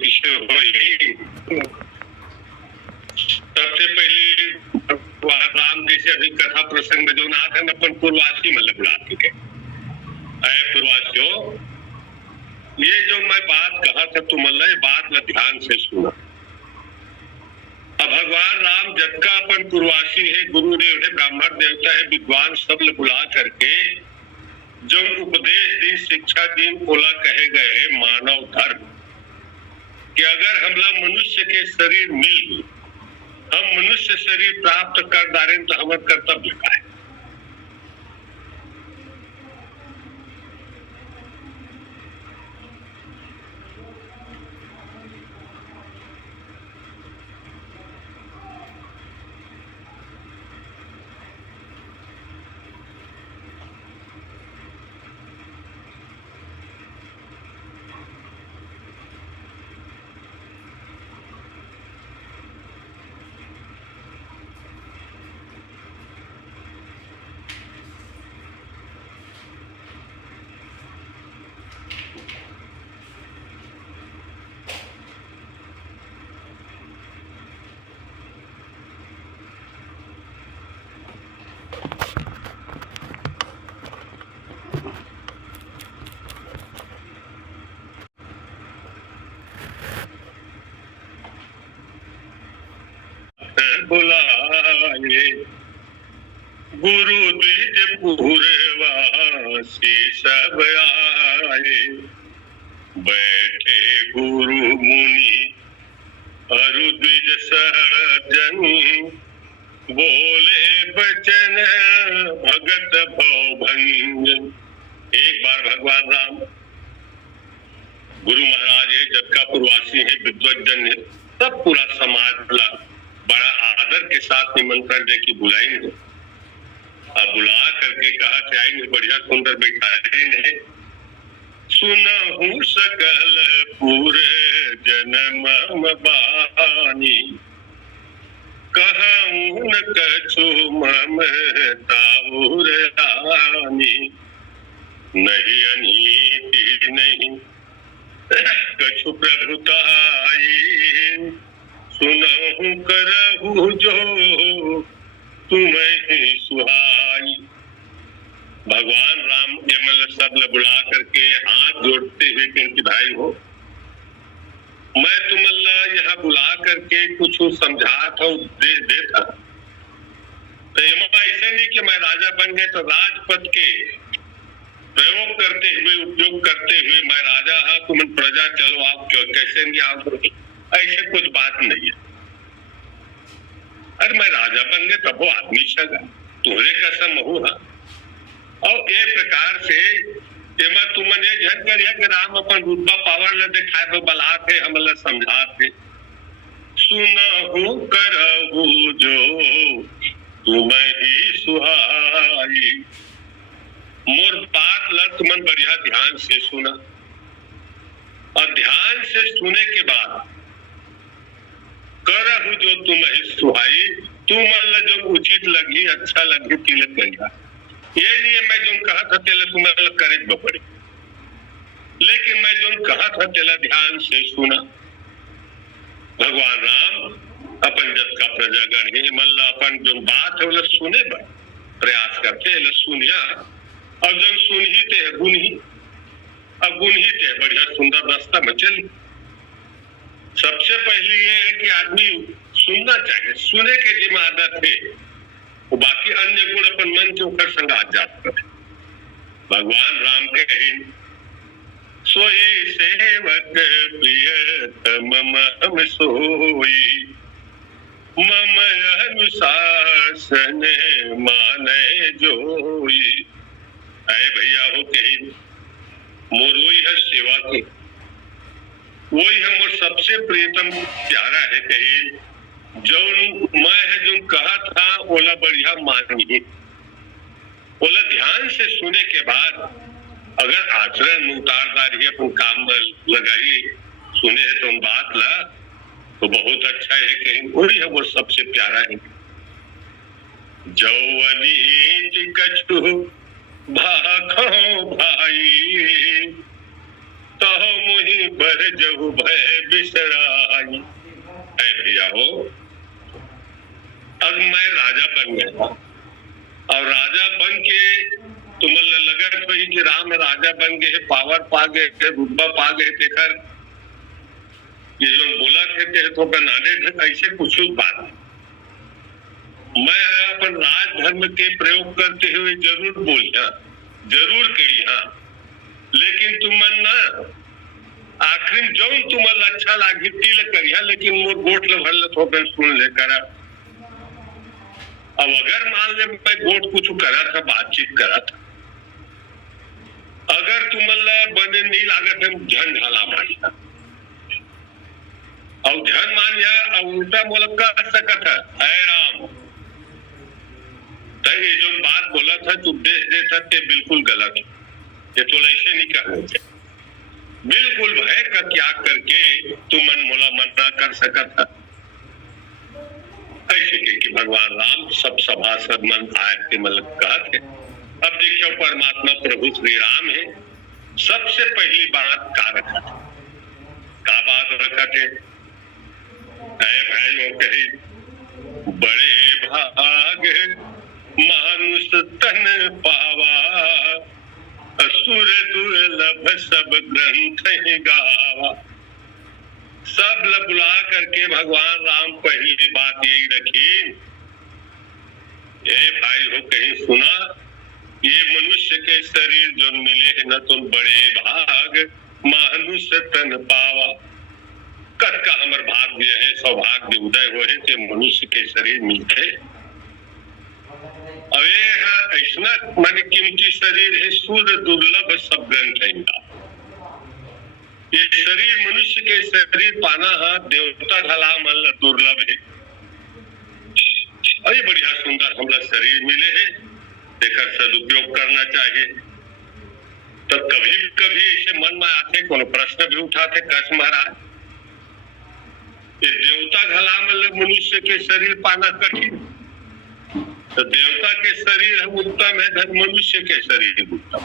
पीछे हो। सबसे पहले भगवान राम जैसे अभी कथा प्रसंग में जो ना था अपन पूर्वासी मतलब बुलाते थे। अरे पूर्वासियों, ये जो मैं बात कहा था तुम ये बात में ध्यान से सुनो। अब भगवान राम जब का अपन पूर्वासी है, गुरुदेव है, ब्राह्मण देवता है, विद्वान सब बुला करके जो उपदेश दी, शिक्षा दी, बोला कहे गए मानव धर्म कि अगर हमला मनुष्य के शरीर मिल गई, हम मनुष्य शरीर प्राप्त कर डाले तो हमारा कर्तव्य का है। बुलाए गुरु द्विज पूर्वासी सब आए, बैठे गुरु मुनि अरु द्विज सज्जन, बोले बचन भगत भव भंजन। एक बार भगवान राम गुरु महाराज है, जगका पूर्वासी है, विद्वजन है, सब पूरा समाज बड़ा आदर के साथ निमंत्रण दे के बुलाएंगे। अब बुला करके कहा थे आएंगे, बढ़िया सुंदर बैठाए, सुनहु सकल पूरे जन्म बानी, कहूँ न कछु ममता उरानी, नहीं अनीति नहीं कछु प्रभुताई, सुनहु करहु जो तुम्हें सुहाई। भगवान राम के मतलब सब बुला करके हाथ जोड़ते हुए क्योंकि भाई हो, मैं तुम यहाँ बुला करके कुछ समझा था, उपदेश देता, तो ऐसे नहीं कि मैं राजा बन गए तो राजपद के प्रयोग करते हुए, उपयोग करते हुए मैं राजा हाँ तुम प्रजा, चलो आप कैसे नहीं आओ, ऐसे कुछ बात नहीं है। अरे मैं राजा बन गए तब वो आदमी छगा, तुम्हारे कसम हुआ। और एक प्रकार से तुमने झन करिया कि राम अपन रुतबा पावर ल दिखाए तो बलाते हमला समझाते, सुनहु करहु जो तुम्हें ही सुहाई। मोर बात ल तुमन बढ़िया ध्यान से सुना, और ध्यान से सुने के बाद करहु जो तुम्हें सुहाई, तुम जो उचित लगी, अच्छा लगी, तिलक कहिया। ये नहीं मैं जो कहा था तेला तुम्हें करे बपड़े, लेकिन मैं जो कहा था तेला ध्यान से सुना। भगवान राम अपन जब का प्रजागण है, मल्ला अपन जो बात है वो सुने बा प्रयास करते है, सुनिया और जो सुन ही ते गुण ही, अब गुण ही ते बढ़िया सुंदर रास्ता में चली। सबसे पहले ये है कि आदमी सुनना चाहिए, सुने के जिम्मे आदत है, वो बाकी अन्य गुण अपन मन के ऊपर संगात जाता है। भगवान राम कहे सोई सेवक प्रियतम मम सोई, मम अनुशासन माने जोई। अरे भैया हो कहीं मोर वही है सेवा की, वही है मोर सबसे प्रियतम प्यारा है। कहीं जो मैं है जो कहा था ओला बढ़िया मानी, ओला ध्यान से सुने के बाद अगर आचरण में उतारदार ही अपन काम में लगाई, सुने है तो बात ला तो बहुत अच्छा है। कहीं वही है वो सबसे प्यारा है। जौवनी कछु भाखो भाई, तो मुहि बर जहु भय बिसराई। ऐ भैया हो, अब मैं राजा बन गया और राजा बन के तुम्हें लगत हुई कि राम राजा बन गए, पावर पा गए, रुतबा पा गए, तेकर ये जो बोला थे तो नाने ऐसे कुछ बात। मैं अपन राज धर्म के प्रयोग करते हुए जरूर बोलिया, जरूर कहिया, लेकिन तुमन ना आखिर जो तुम्हें अच्छा लागी तिल करिया, लेकिन मोर गोट ल भर थोपन सुन ले करा। अब अगर मान ले मैं गोट कुछ करा था, बातचीत करा था, अगर तुम्हें बने नहीं लागत है झन ढाला मारिया और झन मानिया और उल्टा बोला कर सकत है राम, तो ये जो बात बोला था तू देश देता ते बिल्कुल गलत है, ये तो ऐसे नहीं कहना चाहिए। बिल्कुल भय का त्याग करके तू मन मोला मना कर सकत है। ऐसे कि भगवान राम सब सभासद मन आए थे, मतलब कहते। अब देखियो परमात्मा प्रभु श्री राम है, सबसे पहली बात का रखा था, का बात रखा थे, भाइयों कही बड़े भाग मानुष तन पावा, असुर दुर्लभ सब ग्रंथ गावा। सब बुला करके भगवान राम पहली बात यही रखी, भाई हो कहीं सुना, ये मनुष्य के शरीर जो मिले है न तुम बड़े भाग मनुष्य तन पावा। कद का हमर भाग्य है, सौभाग्य उदय हो है मनुष्य के शरीर मिलते। अब ऐसा मन कीमती शरीर है, सूर्य दुर्लभ सब ग्रंथ। ये शरीर मनुष्य के शरीर पाना है देवता घला मन दुर्लभ है। अरे बढ़िया सुंदर हमरा शरीर मिले है, देखकर सदुपयोग करना चाहिए। तो कभी कभी ऐसे मन में आते कोनो प्रश्न भी उठाते, कस महाराज ये देवता घला मन मनुष्य के शरीर पाना कठिन, तो देवता के शरीर उत्तम है, मनुष्य के शरीर उत्तम।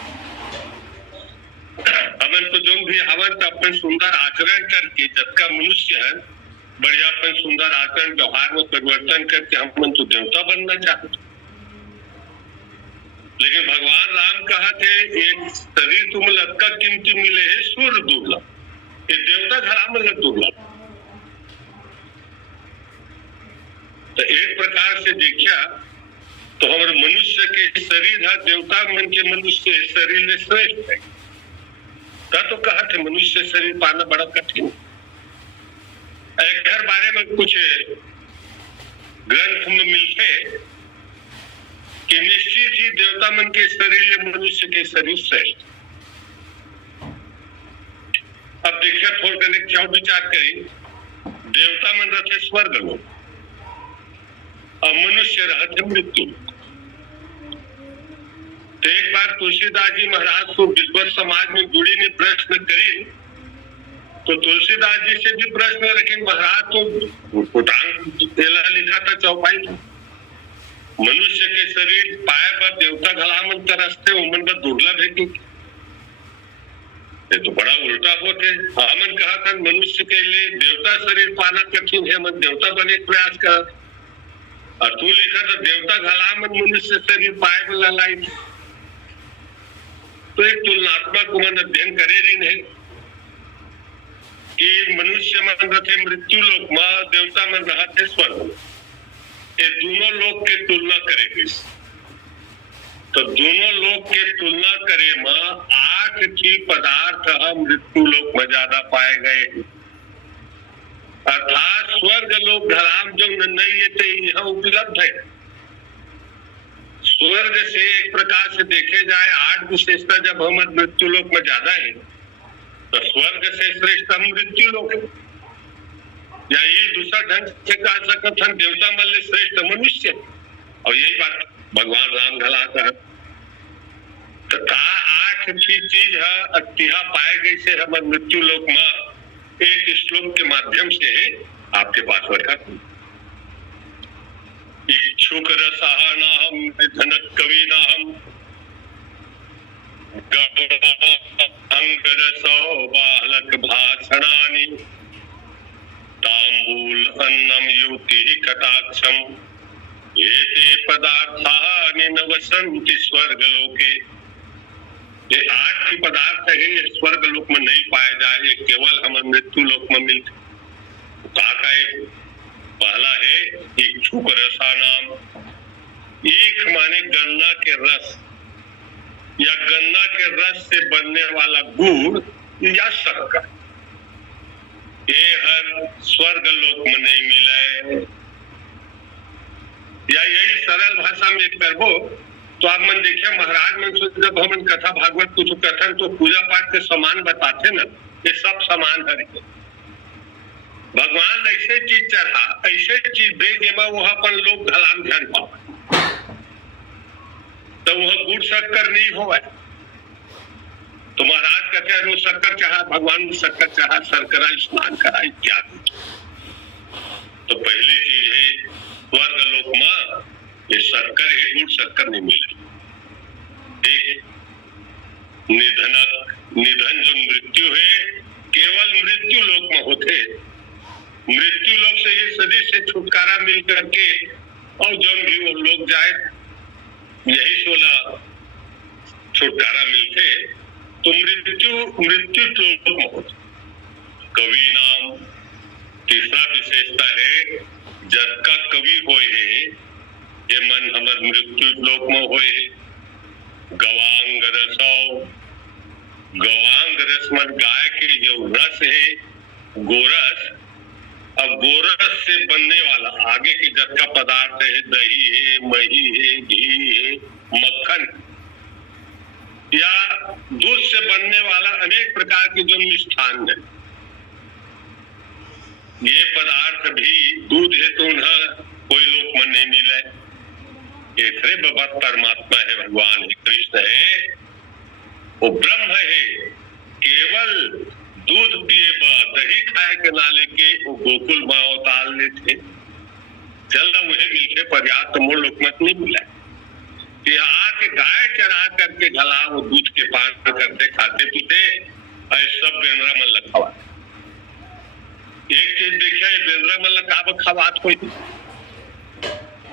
हमन तो जो भी हवन तो अपन सुंदर आचरण करके जबका मनुष्य है बढ़िया अपन सुंदर आचरण व्यवहार में परिवर्तन करके हम तो देवता बनना चाहते। लेकिन भगवान राम कहा थे एक शरीर तुम लक्का कीमती मिले है, सूर्य दुर्लभ, ये देवता घरा में दुर्लभ। तो एक प्रकार से देखिया तो हमारे मनुष्य के शरीर है देवता मन के मनुष्य शरीर में श्रेष्ठ है। तो कहा थे मनुष्य शरीर पाना बड़ा कठिन। घर बारे में कुछ ग्रंथ में मिलते कि निश्चित ही देवता मन के शरीर में मनुष्य के शरीर श्रेष्ठ। अब देखिए थोड़ा करने क्या विचार करी, देवता मन रहते स्वर्ग लोग और मनुष्य रहते मृत्यु। तो एक बार तुलसीदास जी महाराज को विद्वत समाज में जुड़ी ने प्रश्न करी, तो तुलसीदास जी से भी प्रश्न रखे। महाराज तो तेला लिखा था चौपाई, मनुष्य के शरीर पाए पर देवता घलामन तरसते उमन पर दुर्लभ है कि ये तो बड़ा उल्टा होते। हमन कहा था मनुष्य के लिए देवता शरीर पाना कठिन है, मन देवता बने प्रयास कर, और तू लिखा था देवता घलामन मनुष्य शरीर पाए वाला लाई। तो एक तुलनात्मक मन अध्ययन करे ही नहीं कि मनुष्य मन रहते मृत्यु लोक में, देवता मन रहते स्वर्ग। ये दोनों लोक के तुलना करेगी तो दोनों लोक के तुलना करे में 8 की पदार्थ हम मृत्यु लोक में ज्यादा पाए गए, अर्थात स्वर्ग लोक धराम जो नहीं है यहाँ उपलब्ध है। स्वर्ग से एक प्रकार से देखे जाए 8 विशेषता जब हम मृत्यु लोक में ज्यादा है, तो स्वर्ग से श्रेष्ठ हम मृत्यु लोक है। या ये दूसरा ढंग से कह सकते हैं देवता मल्ल श्रेष्ठ मनुष्य, और यही बात भगवान राम घलाता है। तो 8 की चीज है अतिहा पाए गई से हम मृत्यु लोक में एक श्लोक के माध्यम से आपके पास रखा। इच्छुक रसानाहम निधन कविनाहम अंग रसो बालक भाष अन्नम युति कटाक्षम एते पदार्थानि न वसन्ति स्वर्गलोके। ये 8 ही पदार्थ है, ये स्वर्ग लोक में नहीं पाए जाए, ये केवल हम मृत्यु लोक में मिलते। पहला है इच्छुक रसा नाम। ईख माने गन्ना के रस या गन्ना के रस से बनने वाला गुड़ या शक्कर, ये हर स्वर्ग लोक में नहीं मिले। या यही सरल भाषा में करबो तो आप मन देखिए, महाराज मन से जब हम कथा भागवत कुछ कथन तो पूजा पाठ के समान बताते ना, ये सब समान है। भगवान ऐसे चीज चढ़ा, ऐसे चीज दे देवा वह अपन लोग घलाम झन पावे, तो वह गुड़ शक्कर नहीं होवे। तो महाराज कहते हैं शक्कर चाहा, भगवान शक्कर चाहा, शर्करा स्नान करा इत्यादि। तो पहली चीज है स्वर्ग लोक में ये शक्कर है, गुड़ शक्कर नहीं मिले। एक निधन जो मृत्यु है केवल मृत्यु लोक में होते। मृत्यु लोक से ये सदी से छुटकारा मिल करके और जो भी वो लोग जाए, यही 16 छुटकारा मिलते। तो मृत्यु लोक में होते। कवि नाम तीसरा विशेषता है, जब का कवि होए है ये मन हमर मृत्यु लोक में होए। गवांग रसो, गवांग रस मन गाय के जो रस है गोरस। अब गोरस से बनने वाला आगे के जत का पदार्थ है, दही है, मही है, घी है, मक्खन या दूध से बनने वाला अनेक प्रकार के जो मिष्ठान है, ये पदार्थ भी दूध है तो उन्हें कोई लोक में नहीं मिले। एक बाबा परमात्मा है, भगवान है, कृष्ण है, वो ब्रह्म है। केवल दूध पिए दही खाए के नाले के वो गोकुल में अवतार ले थे। चल वही मिलके पर्याप्त मूल लोक मत नहीं मिला। ये आके गाय चरा करके घला वो दूध के पान करते खाते पीते, ऐसा बेंद्रा मन लखवा। एक चीज देखिए, ये बेंद्रा मन लखा खवात कोई,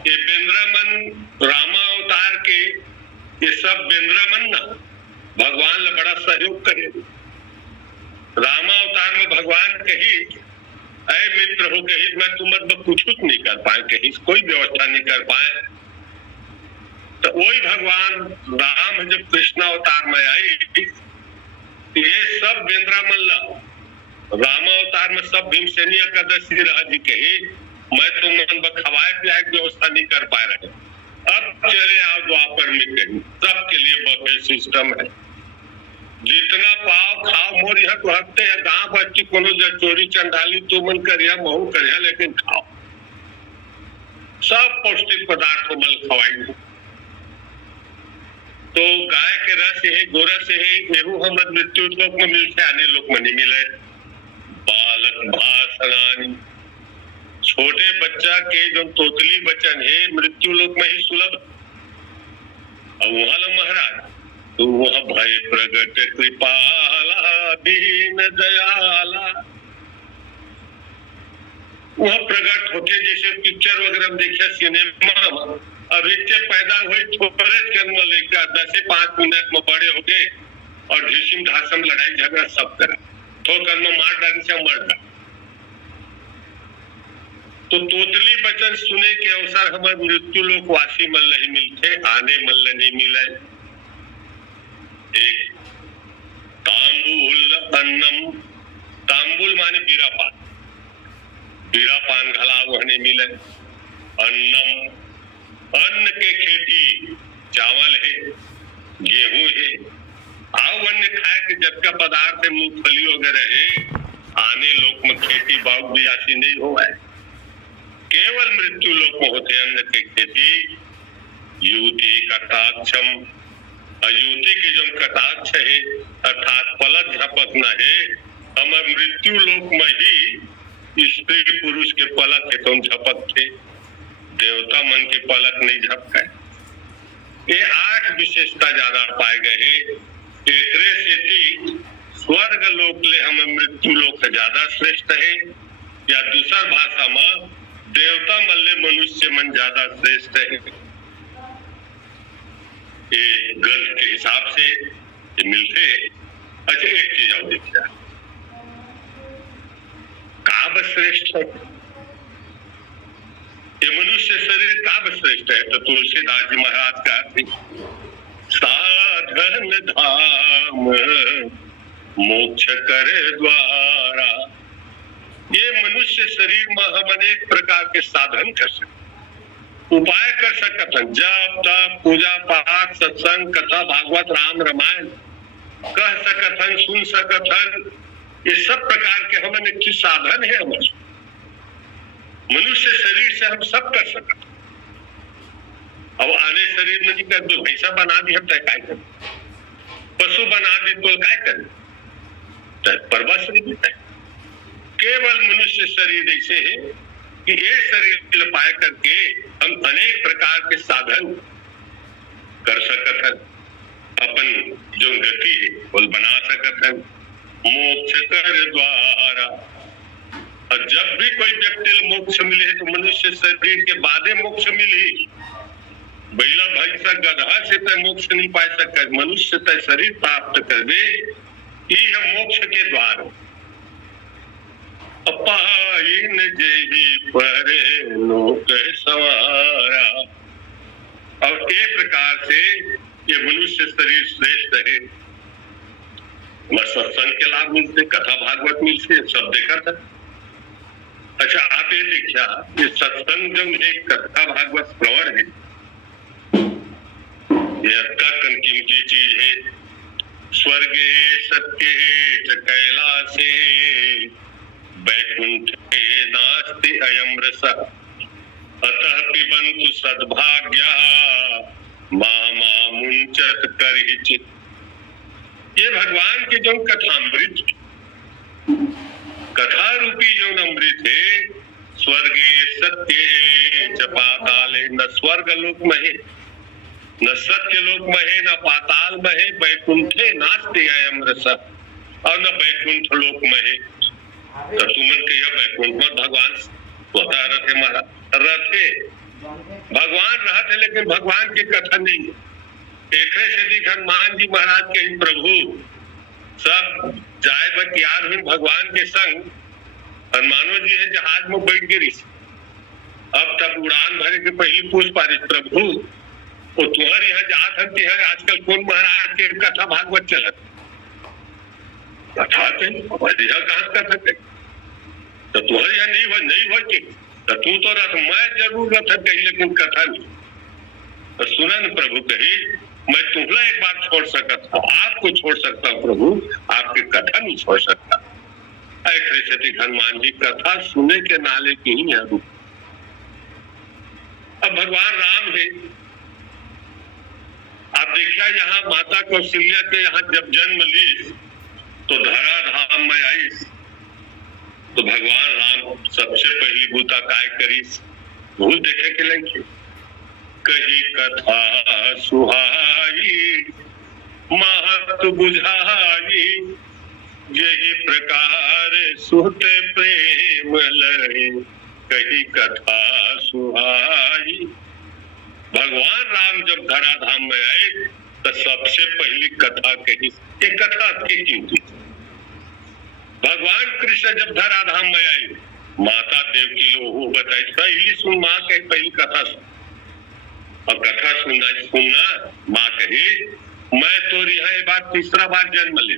ये बेंद्रा मन रामा अवतार के ये सब बेंद्रा मन ना भगवान ने बड़ा सहयोग करे। रामा अवतार में भगवान कही अय मित्र हो कही मैं तुम कुछ नहीं कर पाए, कहीं कोई व्यवस्था नहीं कर पाए। तो वही भगवान राम जब कृष्ण अवतार में आई, ये सब बेंद्रा मल्ला रामा अवतार में सब भीमसेनी एकादशी रहा जी कही मैं तुम खवाए पियाए की व्यवस्था नहीं कर पा रहे। अब चले आओ द्वापर में कहीं, सबके लिए बफे सिस्टम है, जितना पाओ खाओ। मोर यहाँ तो हफ्ते या गाँव बच्ची को चोरी चंडाली तो मन करिया महू करिया, लेकिन खाओ सब पौष्टिक पदार्थ मल खवाई। तो गाय के रस है, गोरस है, एहू हम मृत्यु लोक में मिलते, आने लोक में नहीं मिले। बालक भाषणानी, छोटे बच्चा के जो तोतली बचन है मृत्यु लोक में ही सुलभ। और वहां महाराज तो वह भय प्रगट कृपाला दीन दयाला, वह प्रगट होते जैसे पिक्चर वगैरह में देखिए सिनेमा में। अभी के पैदा हुए छोटे जन्म लेकर 10-5 मिनट में बड़े हो गए और ढीसिम ढासम लड़ाई झगड़ा सब करा, ठोकर में मार डालने से मर गया। तो तोतली बचन सुने के अवसर हमारे मृत्यु लोक वासी मल नहीं मिलते, आने मल नहीं मिले। एक तांबुल अन्नम, तांबुल माने बीरा पान, बीरा पान घला वह नहीं मिले। अन्नम, अन्न के खेती, चावल है, गेहूं है, आओ अन्न खाए के जब का पदार्थ है, मूंगफली वगैरह है, आने लोक में खेती बाग बियासी नहीं हुआ है, केवल मृत्यु लोक में होते अन्न के खेती। युति कटाक्षम, युति की जो कटाक्ष है अर्थात पलक झपकना है, हमारे मृत्यु लोक में ही स्त्री पुरुष के पलक है तो झपकते, देवता मन के पलक नहीं झपका। ये 8 विशेषता ज्यादा पाए गए। एकरे से स्वर्ग लोक ले हमें मृत्यु लोक ज्यादा श्रेष्ठ है। या दूसर भाषा में देवता मल्ले मनुष्य मन ज्यादा श्रेष्ठ है। ये गल के हिसाब से ये मिलते। अच्छा एक चीज और देखिए, काब श्रेष्ठ है, ये मनुष्य शरीर काब श्रेष्ठ है। तो तुलसीदास जी महाराज कहते साधन धाम मोक्ष करे द्वारा। ये मनुष्य शरीर में हम अनेक प्रकार के साधन कर सकते, उपाय कर सकते हैं, जप तप पूजा पाठ सत्संग कथा भागवत राम रामायण कह सकते हैं, सुन सकते हैं। ये सब प्रकार के हम अनेक साधन है हमारे मनुष्य शरीर से हम सब कर सकते। अब आने शरीर में नहीं कर दो, भैंसा बना दी हम तय काय करें, पशु बना दी तो काय करें, परवा शरीर है। केवल मनुष्य शरीर ऐसे है कि ये शरीर पाए करके हम अनेक प्रकार के साधन कर सकते हैं, अपन जो गति है वो बना सकते हैं मोक्ष कर द्वारा। और जब भी कोई व्यक्ति मोक्ष मिले तो मनुष्य शरीर के बादे मोक्ष मिले। बैला भैंसा गधा से तय मोक्ष नहीं पा सकता, मनुष्य तय शरीर प्राप्त करवे ये है मोक्ष के द्वार। अपाइन जेहि परे लोक सवारा। और एक प्रकार से ये मनुष्य शरीर श्रेष्ठ है। सत्संग के लाभ मिलते, कथा भागवत मिलते, सब देखा था। अच्छा आप ये देखा, ये सत्संग जो एक कथा भागवत प्रवर है, ये अत्यंत कीमती चीज है। स्वर्गे सत्य कैलासे वैकुंठे नास्ति अयम रस अतः पिबन्तु सद्भाग्या मामुंचत करहिचित। ये भगवान के जो कथामृत, कथा रूपी जो अमृत है, स्वर्गे सत्य च पाताले, न स्वर्ग लोक में है, न सत्य लोक में है, न पाताल में है, वैकुंठे नास्ति अयम रस, और न वैकुंठ लोक में है। तो तुमन के यह वैकुंठ में भगवान स्वतः रथे, महाराज रथे, भगवान रहते, लेकिन भगवान की कथा नहीं। एक हनुमान जी महाराज के प्रभु सब जाए बतियार हुई भगवान के संग। हनुमानो जी है जहाज में बैठ गिरी, अब तब उड़ान भरे के पहली पूछ पारी प्रभु वो तुम्हारे यहाँ जात हम कि है आजकल कौन महाराज के कथा भागवत चलत कथा कहाँ कथा थे, तो तुम्हारे यहाँ नहीं हो कि तो तू तो रथ, मैं जरूर रथ कही लेकिन कथा नहीं। तो सुना न प्रभु कही मैं तुम्हें एक बात छोड़ सकता हूँ, आपको छोड़ सकता हूँ प्रभु, आपकी कथा नहीं छोड़ सकता। ऐसे हनुमान जी कथा सुने के नाले की ही है। अब भगवान राम है, आप देखिए यहाँ माता कौशल्या के यहाँ जब जन्म ली तो धरा धाम में आई, तो भगवान राम सबसे पहली बूता काय करी, भूल देखे के लगे कही कथा सुहाई महत बुझाई, यही प्रकार सुत प्रेम लय, कही कथा सुहाई। भगवान राम जब धराधाम में आए तो सबसे पहली कथा कही, एक कथा आपकी कीमती। भगवान कृष्ण जब धराधाम में आए, माता देवकी लोग बताई पहली सुन, माँ कही पहली कथा सुन, और कथा सुनना माँ कही मैं तो यहाँ ये बात तीसरा बार जन्म ले,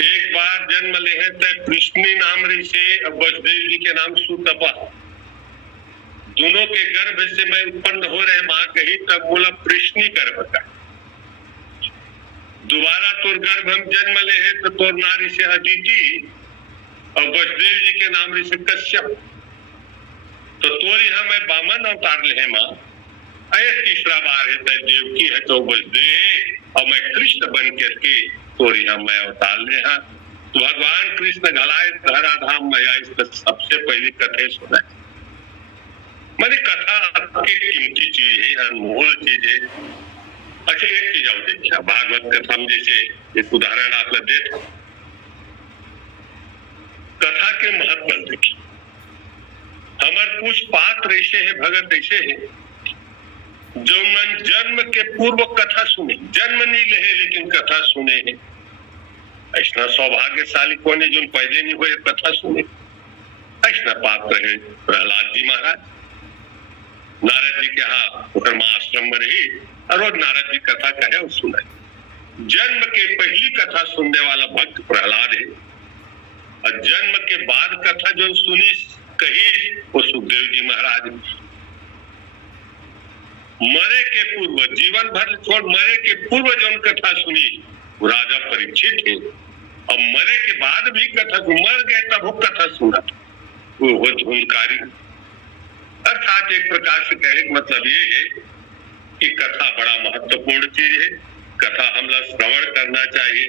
एक बार जन्म ले है तो कृष्णी नाम रही से वसुदेव जी के नाम सुतपा, दोनों के गर्भ से मैं उत्पन्न हो रहे, माँ कही तब बोला कृष्णी गर्भ का, दोबारा तोर गर्भ हम जन्म ले है तो तोर नारी से अदिति और वसुदेव जी के नाम रही से कश्यप, तो तोर यहाँ मैं बामन अवतार ले है माँ, अरे तीसरा बार है तो देवकी है तो वसुदेव और मैं कृष्ण बन करके तोर यहाँ मैं अवतार ले है। तो भगवान कृष्ण घलाए धराधाम में आई तो सबसे पहली कथे सुनाई। मैंने कथा आपकी कीमती चीज है, अनमोल चीज है। अच्छा एक चीज और देखिए, भागवत कथा में जैसे एक उदाहरण आप लोग देख, कथा के महत्व देखी। हमार कुछ पात्र ऐसे है, भगत ऐसे है जो मन जन्म के पूर्व कथा सुने, जन्म नहीं ले लेकिन कथा सुने है। ऐसा सौभाग्यशाली कौन है जो पहले नहीं हुए कथा सुने। ऐसा पात्र है प्रहलाद जी महाराज। नारद जी के यहाँ आश्रम में रही और रोज नारद जी कथा कहे और सुनाए। जन्म के पहली कथा सुनने वाला भक्त प्रहलाद है और जन्म के बाद कथा जो सुनी कही वो सुखदेव जी महाराज। मरे के पूर्व, जीवन भर छोड़ मरे के पूर्व जो कथा सुनी वो राजा परीक्षित है और मरे के बाद भी कथा, मर गए तब वो कथा सुना वो धूमकारी। अर्थात एक प्रकार से कहने का मतलब ये है कि कथा बड़ा महत्वपूर्ण चीज है, कथा हम लोग श्रवण करना चाहिए।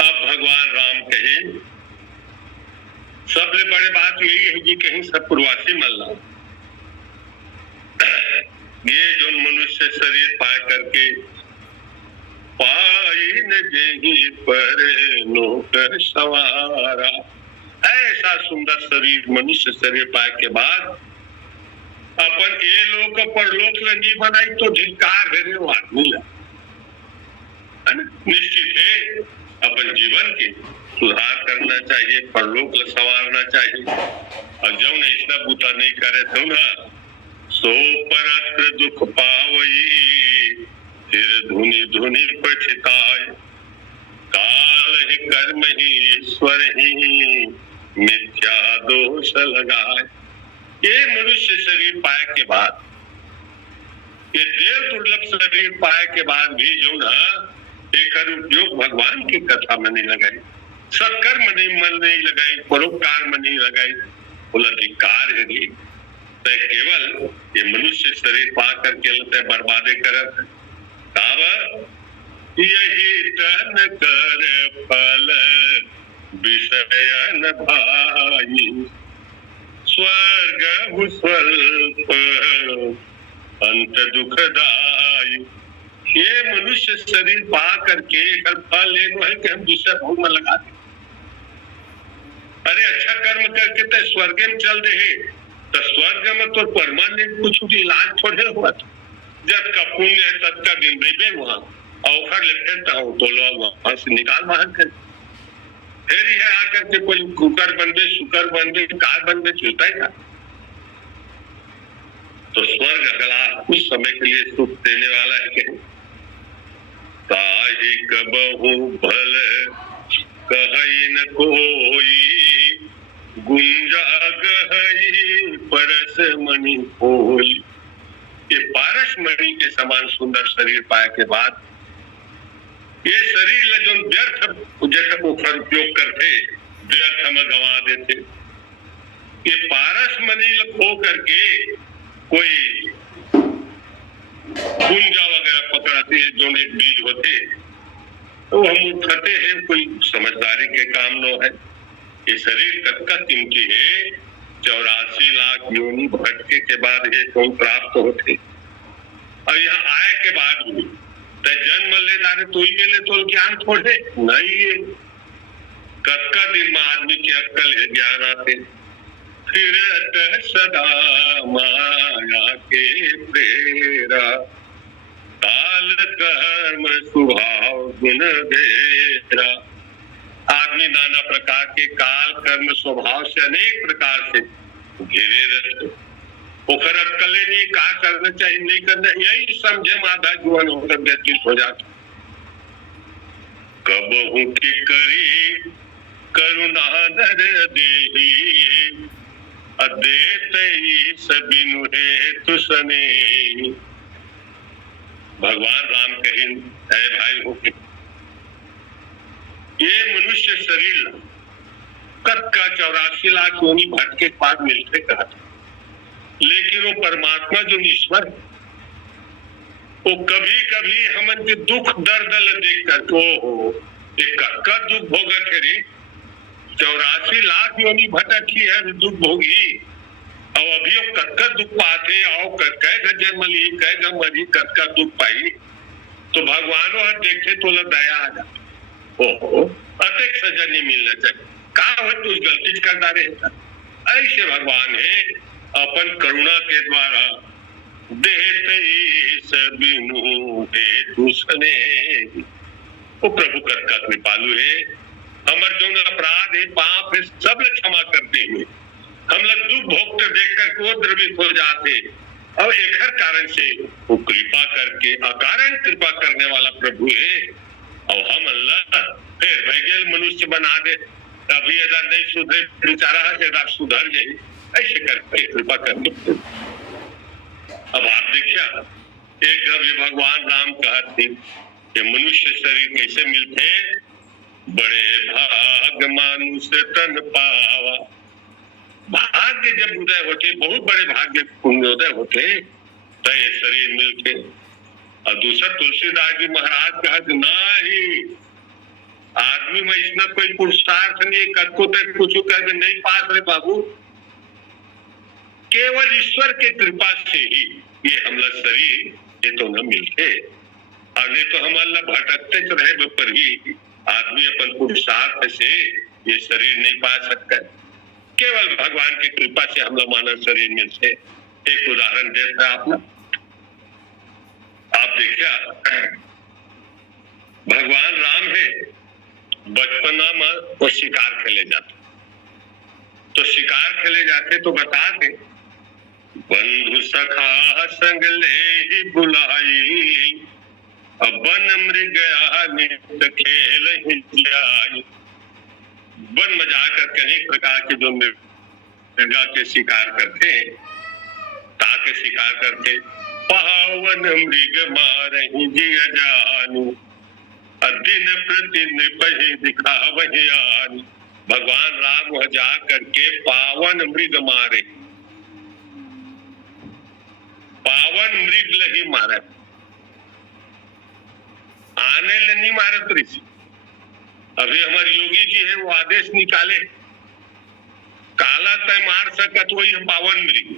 अब भगवान राम कहे सबसे बड़े बात यही है कि कहीं सब पूर्वासी मल्ला ये जो मनुष्य शरीर पा करके पाई न जेही पर नौकर सवारा, ऐसा सुंदर शरीर मनुष्य शरीर पाए के बाद अपन ये लोक परलोक नहीं बनाई तो धिक्कार है वो आदमी ला। निश्चित है अपन जीवन के सुधार करना चाहिए, परलोक संवारना चाहिए और जब ऐसा बूता नहीं करे तो ना सो परत्र दुख पावई फिर धुनि धुनि पछताए, काल ही कर्म ही ईश्वर ही मिथ्या दोष लगाए। ये मनुष्य शरीर पाए के बाद, ये देव दुर्लभ शरीर पाए के बाद भी जो ना एक उपयोग भगवान की कथा में नहीं लगाई, सत्कर्म नहीं मन नहीं लगाई, परोपकार में नहीं लगाई, बोला धिक्कार है नहीं। तो केवल ये मनुष्य शरीर पा करके लगता है बर्बादे करत तब यही तन कर फल विषयन भाई, स्वर्ग स्वल्प अंत दुखदाई। ये मनुष्य शरीर पा करके फल लेना है कि हम विषय भोग में लगा दें। अरे अच्छा कर्म करके तो स्वर्ग में चल रहे, तो स्वर्ग में तो परमानेंट कुछ इलाज थोड़े हुआ था। जब का पुण्य है तब का दिन रेबे वहां अवसर लेता हूँ तो लोग वहां से निकाल बाहर कर फिर यह आकर के कोई कुकर बंदे शुकर बंदे कार बंदे चलता है। तो स्वर्ग अगला कुछ समय के लिए सुख देने वाला है कहीं ताहि कबहु भल कहई न कोई, गुंजा गहई परस मणि होई। ये पारस मणि के समान सुंदर शरीर पाए के बाद ये शरीर जो व्यर्थ जैसे ऊपर उपयोग करते व्यर्थ में गंवा देते। ये पारस मणि खो करके कोई गुंजा वगैरह पकड़ाते हैं जो एक बीज होते तो हम उठाते हैं, कोई समझदारी के काम न है। ये शरीर कतका कीमती है, 84 लाख योनि भटके के बाद ये कौन प्राप्त होते और यहाँ आए के बाद भी तो जन्म ले दारे तो ही ले तो ज्ञान थोड़े नहीं है। कतका दिन में आदमी की अक्कल है ज्ञान आते फिर सदा माया के प्रेरा, काल कर्म स्वभाव गुण घेरा। आदमी नाना प्रकार के काल कर्म स्वभाव से अनेक प्रकार से घिरे रहते, ओकर अक्कले नहीं का करना चाहिए नहीं करना यही समझे माधा जीवन होकर व्यतीत हो जाता। कबहू की करी करुणा नर देही, अदेत सबिनु हेतु सने। भगवान राम कहे है भाई होके ये मनुष्य शरीर कद का 84 लाख योनि भटके पाद मिलते कहा, लेकिन वो परमात्मा जो ईश्वर वो कभी कभी हमन के दुख दर्द देख कर ओ एक का दुख भोगत है रे। 84 लाख योनि भटकी है दुख भोगी और अभी वो कतका दुख पाते और कै जन्म ली कै मरी कतका दुख पाई तो भगवानों देखे तो दया आ जाए। ओहो अतिक सजा नहीं मिलना चाहिए। का हो तू गलती कर डाले। ऐसे भगवान है अपन करुणा के द्वारा देते सबीनु है दूसरे। वो प्रभु का कृपालु है, हमर जो अपराध है पाप है सब क्षमा करते हुए हम लोग दुख भोगते देख कर को द्रवित हो जाते और एक हर कारण से वो कृपा करके अकारण कृपा करने वाला प्रभु है। और हम अल्लाह फिर वैगल मनुष्य बना दे, अभी अगर नहीं सुधरे बेचारा अगर सुधर गए, ऐसे करके कृपा करके। अब आप देखिए एक जब ये भगवान राम कहते कि मनुष्य शरीर कैसे मिलते, बड़े भाग मानुष तन पावा। भाग्य जब उदय होते, बहुत बड़े भाग्य पुण्योदय होते तो ये शरीर मिलते। और दूसरा तुलसीदास जी महाराज कहते नहीं, आदमी में इसमें कोई पुरुषार्थ नहीं, कदको तक कुछ कर नहीं पास रहे बाबू, केवल ईश्वर के कृपा से ही ये हम लोग शरीर ये तो न मिलते। आगे तो हम अल्लाह भटकते रहे पर ही आदमी अपन पुरुषार्थ से ये शरीर नहीं पा सकता, केवल भगवान की कृपा से हम लोग मानव शरीर मिलते। एक उदाहरण देता है आपने, आप देखिए भगवान राम है बचपना में वो शिकार खेले जाते, तो शिकार खेले जाते तो बता दे बंधु सखा संग ले ही बुलाई, वन मृग नित खेल ही जाई। वन में जाकर अनेक प्रकार के जो मृगा के शिकार करते, ताके शिकार करते, पावन मृग मारहि जिय जानु, दिन प्रतिदिन पहि दिखावहि आनु। भगवान राम वह जा करके पावन मृग मारे, पावन मृग लगी मारे, आने ले नहीं मारे ऋषि। अभी हमारे योगी जी है वो आदेश निकाले काला तय मार सकत वही पावन मृग,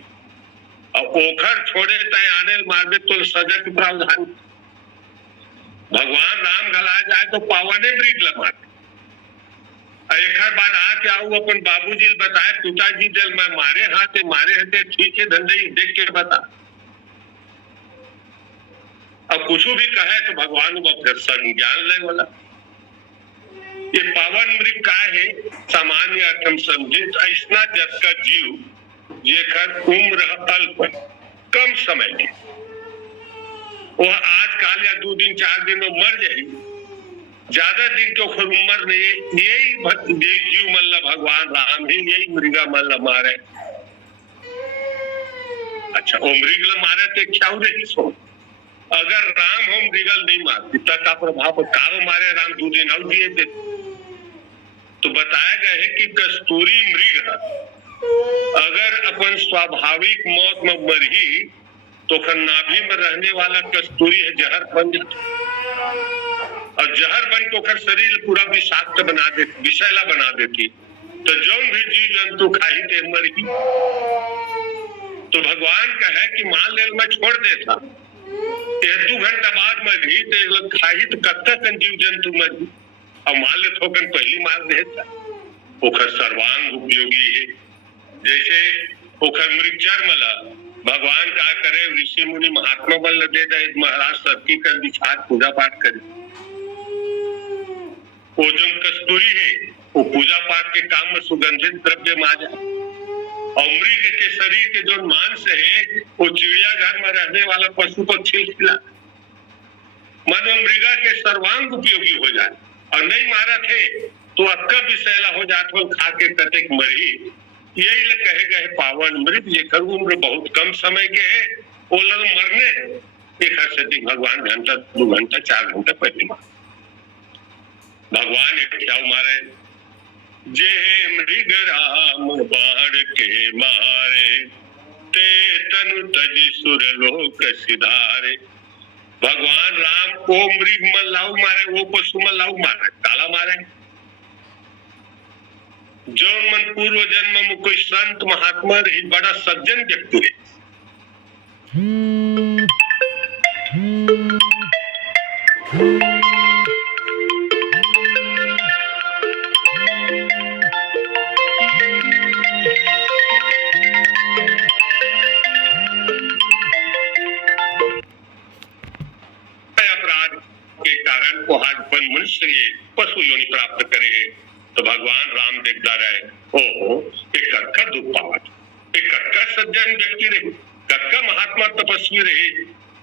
और ओखर छोड़े तय आने मार तो सजा के प्रावधान। भगवान राम गला जाए तो पावने मृग लगा। एक बार आके आऊ अपन बाबूजी बताए पिताजी जल मैं मारे हाथे ठीक है धंधे देख के बता। अब कुछ भी कहे तो भगवान को फिर संज्ञान ले वाला। ये पावन मृग का है सामान्य अर्थ हम समझे तो ऐसा जब का जीव जेकर उम्र अल्प कम समय के वह आज काल या 2 दिन 4 दिन में मर जाए, ज्यादा दिन के उम्र नहीं, यही जीव मल्ला भगवान राम ही यही मृगा मल्ला मारे। अच्छा वो मृग मारे तो क्या रही सो, अगर राम हम मृगल नहीं मारती तक प्रभाव कारो मारे राम 2 दिन और दिए थे। तो बताया गया है कि कस्तूरी मृग अगर अपन स्वाभाविक मौत में मरी तो नाभि में रहने वाला कस्तूरी है जहर बन जाता, और जहर बन के ओकर शरीर पूरा विषाक्त बना देती, विषैला बना देती, तो जो भी जीव जंतु खाई ते मरी। तो भगवान कहे कि मान ले मैं छोड़ देता 1-2 घंटा बाद मरी तो खाई तो कब तक जीव जंतु मरी, और मान ले थोकन पहली मार देता। ओखर सर्वांग उपयोगी है, जैसे ओखर मृग चर्म ला भगवान का करे ऋषि मुनि महात्मा बल दे दे महाराज सबकी कर विचार पूजा पाठ करे। वो जो कस्तूरी है वो पूजा पाठ के काम में सुगंधित द्रव्य में आ जाए, और मृग के शरीर के जो मांस है वो चिड़ियाघर में रहने वाला पशु पक्षी खिला, मतलब मृगा के सर्वांग उपयोगी हो जाए। और नहीं मारा थे तो अक्का विषैला हो जाते खा के कतेक मरी। यही लग कहे गए पावन मृग जेकर उम्र बहुत कम समय के है, वो लोग मरने एक हद भगवान घंटा 2 घंटा 4 घंटा पहले मार। भगवान एक क्या मारे, जे मृग राम बाढ़ के मारे, ते तनु तज सुर लोक सिधारे। भगवान राम को मृग मल्लाऊ मारे, वो पशु मल्लाऊ मारे, काला मारे। जो मन पूर्व जन्म में कोई संत महात्मा रही बड़ा सज्जन व्यक्ति है, अपन मनुष्य ने पशु योनि प्राप्त करे है तो भगवान राम देखता रहे हो एक कक्का दुख पावत, एक कक्का सज्जन व्यक्ति रहे, कक्का महात्मा तपस्वी रहे,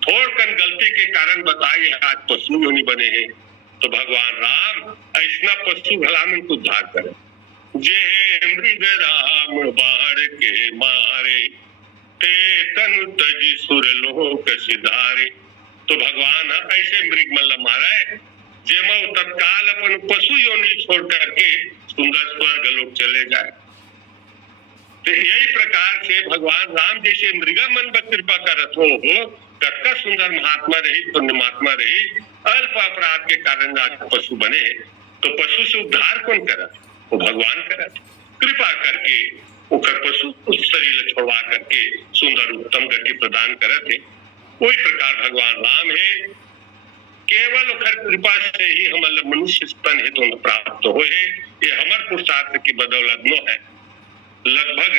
थोड़ कन गलती के कारण बताए आज पशु योनि बने हैं। तो भगवान राम ऐसा पशु भला में उद्धार करे। जे मृग राम बाहर के मारे ते तनु तजी सुर लोक सिधारे। तो भगवान ऐसे मृग मल्ल मारे जेमा तत्काल अपन पशु योनि छोड़ करके सुंदर स्वर्ग लोक चले जाए। तो यही प्रकार से भगवान राम जैसे मृगा मन पर कृपा करत हो कक्का सुंदर महात्मा रही पुण्यमात्मा रही अल्प अपराध के कारण आज पशु बने तो पशु से उद्धार कौन करत? वो भगवान करत कृपा करके उकर पशु उस शरीर छोड़वा करके सुंदर उत्तम गति प्रदान करत है। वही प्रकार भगवान राम है, केवल उखर कृपा से ही हम मनुष्य तन है तो प्राप्त हो है। ये हमार पुरुषार्थ की बदौलत नो है। लगभग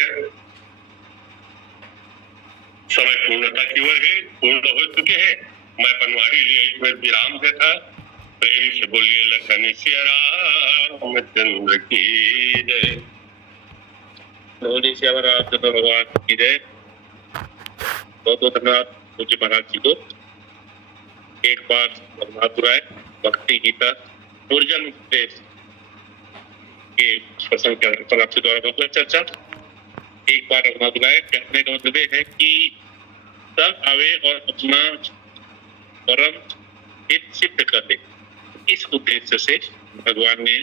समय पूर्णता की ओर है, पूर्ण हो चुके हैं। मैं पनवारी लिए एक बार विराम देता, प्रेम से बोलिए लखन सिया रामचंद्र की जय। भगवान की जय। बहुत बहुत धन्यवाद मुझे महाराज जी को। एक बार रघुनाथराय भक्ति गीता ऊर्जन उपदेश के प्रसंग के पर आपके द्वारा बहुत चर्चा। एक बार रघुनाथराय कहने का मतलब है कि सब आवे और अपना परम हित सिद्ध कर दे। इस उद्देश्य से भगवान ने